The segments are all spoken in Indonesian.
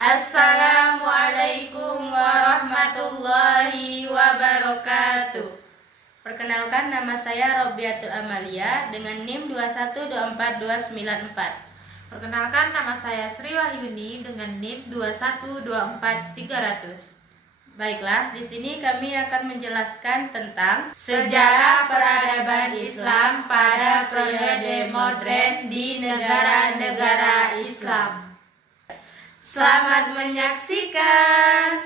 Assalamualaikum warahmatullahi wabarakatuh. Perkenalkan, nama saya Robiatul Amalia dengan NIM 2124294. Perkenalkan, nama saya Sri Wahyuni dengan NIM 2124300. Baiklah, di sini kami akan menjelaskan tentang sejarah peradaban Islam pada periode modern di negara-negara Islam. Selamat menyaksikan.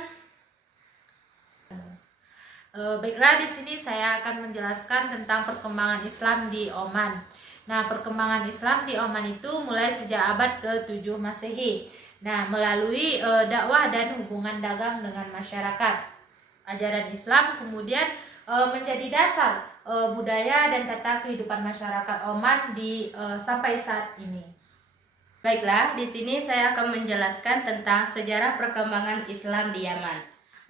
Baiklah, di sini saya akan menjelaskan tentang perkembangan Islam di Oman. Nah, perkembangan Islam di Oman itu mulai sejak abad ke-7 Masehi. Nah, melalui dakwah dan hubungan dagang dengan masyarakat. Ajaran Islam kemudian menjadi dasar budaya dan tata kehidupan masyarakat Oman sampai saat ini. Baiklah, di sini saya akan menjelaskan tentang sejarah perkembangan Islam di Yaman.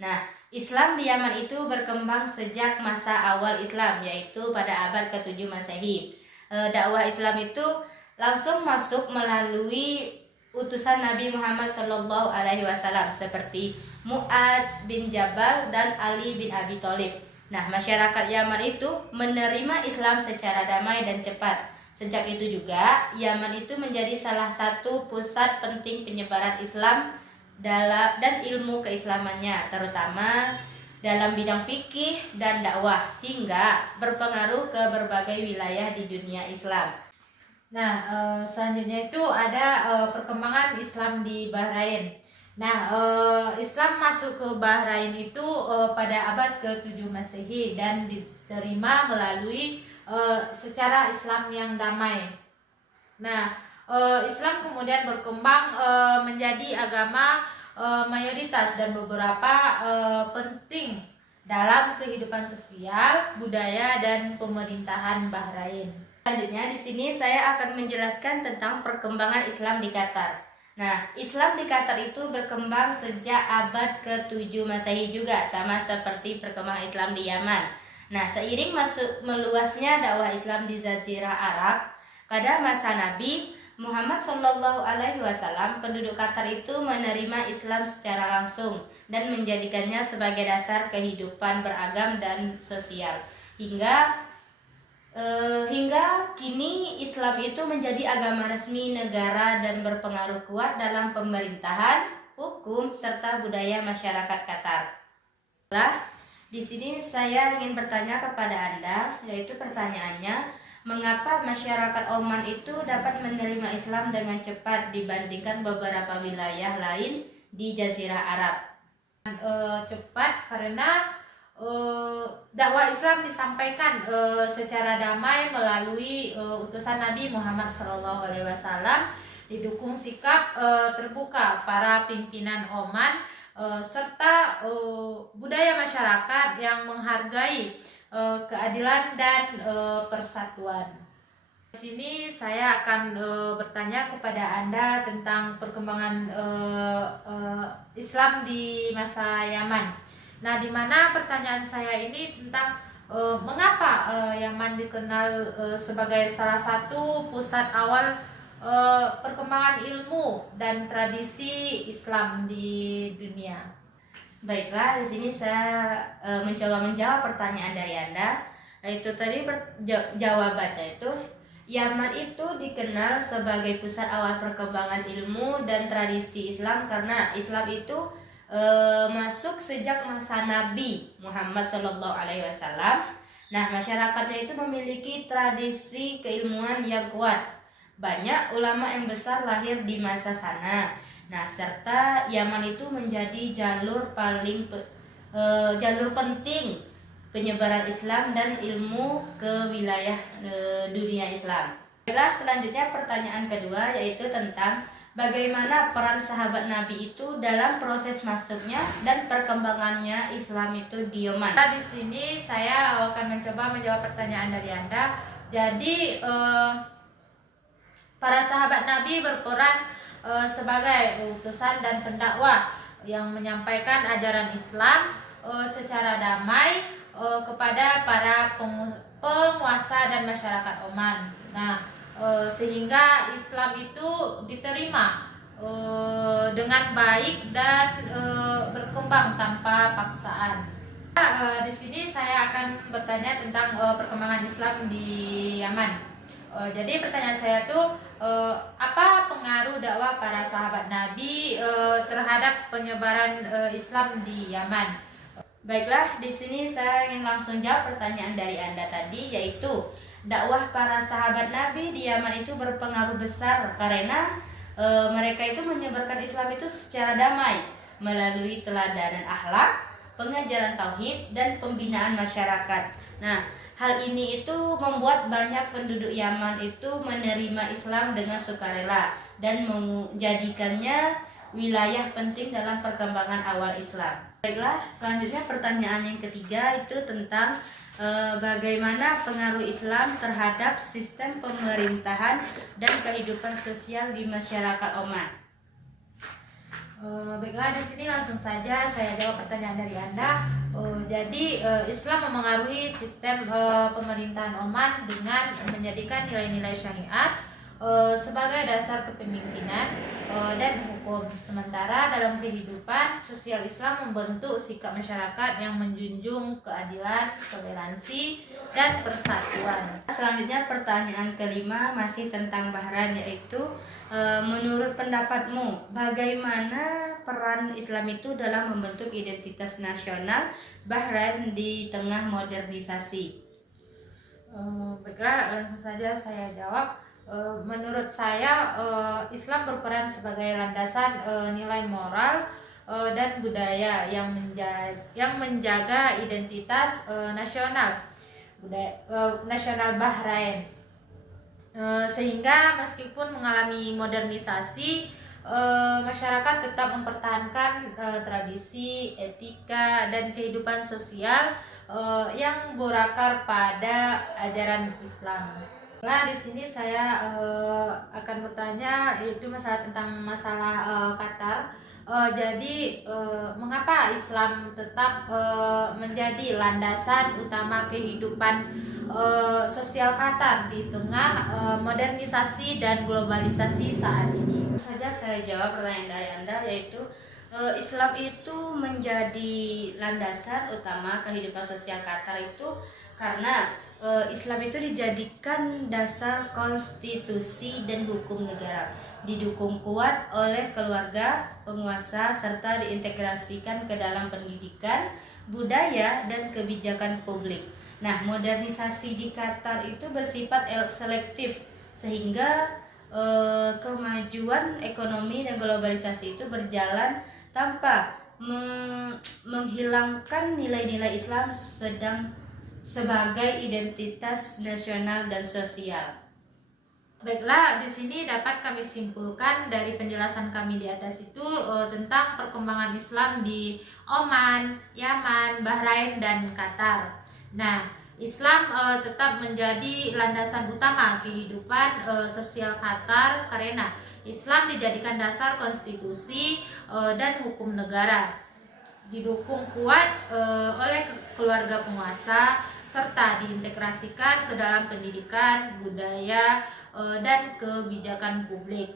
Nah, Islam di Yaman itu berkembang sejak masa awal Islam, yaitu pada abad ke-7 Masehi. Dakwah Islam itu langsung masuk melalui utusan Nabi Muhammad SAW seperti Mu'adz bin Jabal dan Ali bin Abi Thalib. Nah, masyarakat Yaman itu menerima Islam secara damai dan cepat. Sejak itu juga, Yaman itu menjadi salah satu pusat penting penyebaran Islam dan ilmu keislamannya, terutama dalam bidang fikih dan dakwah, hingga berpengaruh ke berbagai wilayah di dunia Islam. Nah, selanjutnya itu ada perkembangan Islam di Bahrain. Nah, Islam masuk ke Bahrain itu pada abad ke-7 Masehi dan diterima melalui secara Islam yang damai. Nah, Islam kemudian berkembang menjadi agama mayoritas dan beberapa penting dalam kehidupan sosial, budaya, dan pemerintahan Bahrain. Selanjutnya di sini saya akan menjelaskan tentang perkembangan Islam di Qatar. Nah, Islam di Qatar itu berkembang sejak abad ke-7 Masehi juga, sama seperti perkembangan Islam di Yaman. Nah, seiring meluasnya dakwah Islam di Jazirah Arab, pada masa Nabi Muhammad SAW, penduduk Qatar itu menerima Islam secara langsung dan menjadikannya sebagai dasar kehidupan beragam dan sosial. Hingga kini Islam itu menjadi agama resmi negara dan berpengaruh kuat dalam pemerintahan, hukum, serta budaya masyarakat Qatar. Di sini saya ingin bertanya kepada Anda, yaitu pertanyaannya, mengapa masyarakat Oman itu dapat menerima Islam dengan cepat dibandingkan beberapa wilayah lain di Jazirah Arab? Cepat karena dakwah Islam disampaikan secara damai melalui utusan Nabi Muhammad SAW, didukung sikap terbuka para pimpinan Oman serta budaya masyarakat yang menghargai keadilan dan persatuan. Di sini saya akan bertanya kepada Anda tentang perkembangan Islam di masa Yaman. Nah, di mana pertanyaan saya ini tentang mengapa Yaman dikenal sebagai salah satu pusat awal perkembangan ilmu dan tradisi Islam di dunia. Baiklah, di sini saya mencoba menjawab pertanyaan dari Anda. Itu tadi jawabannya itu Yaman itu dikenal sebagai pusat awal perkembangan ilmu dan tradisi Islam karena Islam itu masuk sejak masa Nabi Muhammad SAW. Nah, masyarakatnya itu memiliki tradisi keilmuan yang kuat. Banyak ulama yang besar lahir di masa sana. Nah, serta Yaman itu menjadi jalur penting penyebaran Islam dan ilmu ke wilayah dunia Islam. Selanjutnya pertanyaan kedua, yaitu tentang bagaimana peran sahabat Nabi itu dalam proses masuknya dan perkembangannya Islam itu di Yaman. Di sini saya akan mencoba menjawab pertanyaan dari Anda. Jadi para sahabat Nabi berperan sebagai utusan dan pendakwah yang menyampaikan ajaran Islam secara damai kepada para penguasa dan masyarakat Oman. Nah, sehingga Islam itu diterima dengan baik dan berkembang tanpa paksaan. Di sini saya akan bertanya tentang perkembangan Islam di Yaman. Jadi pertanyaan saya tuh, apa pengaruh dakwah para sahabat Nabi terhadap penyebaran Islam di Yaman? Baiklah, di sini saya ingin langsung jawab pertanyaan dari Anda tadi, yaitu dakwah para sahabat Nabi di Yaman itu berpengaruh besar karena mereka itu menyebarkan Islam itu secara damai melalui teladanan akhlak, pengajaran tauhid dan pembinaan masyarakat. Nah, hal ini itu membuat banyak penduduk Yaman itu menerima Islam dengan sukarela dan menjadikannya wilayah penting dalam perkembangan awal Islam. Baiklah, selanjutnya pertanyaan yang ketiga itu tentang bagaimana pengaruh Islam terhadap sistem pemerintahan dan kehidupan sosial di masyarakat Oman. Baiklah, di sini langsung saja saya jawab pertanyaan dari Anda. Jadi Islam memengaruhi sistem pemerintahan Oman dengan menjadikan nilai-nilai syariat sebagai dasar kepemimpinan dan hukum. Sementara dalam kehidupan sosial Islam membentuk sikap masyarakat yang menjunjung keadilan, toleransi, dan persatuan. Selanjutnya pertanyaan kelima masih tentang Bahrain, yaitu menurut pendapatmu bagaimana peran Islam itu dalam membentuk identitas nasional Bahrain di tengah modernisasi? Baiklah, langsung saja saya jawab. Menurut saya Islam berperan sebagai landasan nilai moral dan budaya yang menjaga identitas nasional Bahrain. Sehingga meskipun mengalami modernisasi, masyarakat tetap mempertahankan tradisi, etika, dan kehidupan sosial yang berakar pada ajaran Islam. Nah, di sini saya akan bertanya, yaitu masalah Qatar. Jadi mengapa Islam tetap menjadi landasan utama kehidupan sosial Qatar di tengah modernisasi dan globalisasi saat ini? Saja saya jawab pertanyaan dari Anda, yaitu Islam itu menjadi landasan utama kehidupan sosial Qatar itu karena Islam itu dijadikan dasar konstitusi dan hukum negara, didukung kuat oleh keluarga, penguasa, serta diintegrasikan ke dalam pendidikan, budaya, dan kebijakan publik. Nah, modernisasi di Qatar itu bersifat selektif sehingga kemajuan ekonomi dan globalisasi itu berjalan tanpa menghilangkan nilai-nilai Islam sebagai identitas nasional dan sosial. Baiklah, di sini dapat kami simpulkan dari penjelasan kami di atas itu tentang perkembangan Islam di Oman, Yaman, Bahrain, dan Qatar. Nah, Islam tetap menjadi landasan utama kehidupan sosial Qatar karena Islam dijadikan dasar konstitusi dan hukum negara, didukung kuat oleh keluarga penguasa, serta diintegrasikan ke dalam pendidikan, budaya, dan kebijakan publik.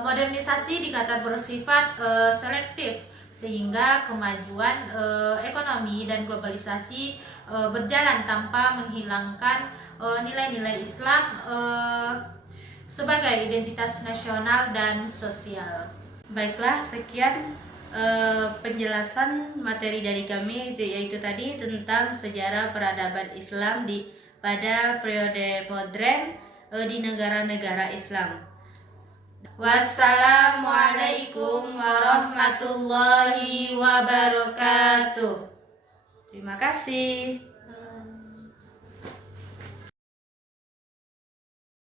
Modernisasi di Qatar bersifat selektif sehingga kemajuan ekonomi dan globalisasi berjalan tanpa menghilangkan nilai-nilai Islam sebagai identitas nasional dan sosial. Baiklah, sekian penjelasan materi dari kami, yaitu tadi tentang sejarah peradaban Islam pada periode modern di negara-negara Islam. Wassalamualaikum warahmatullahi wabarakatuh. Terima kasih.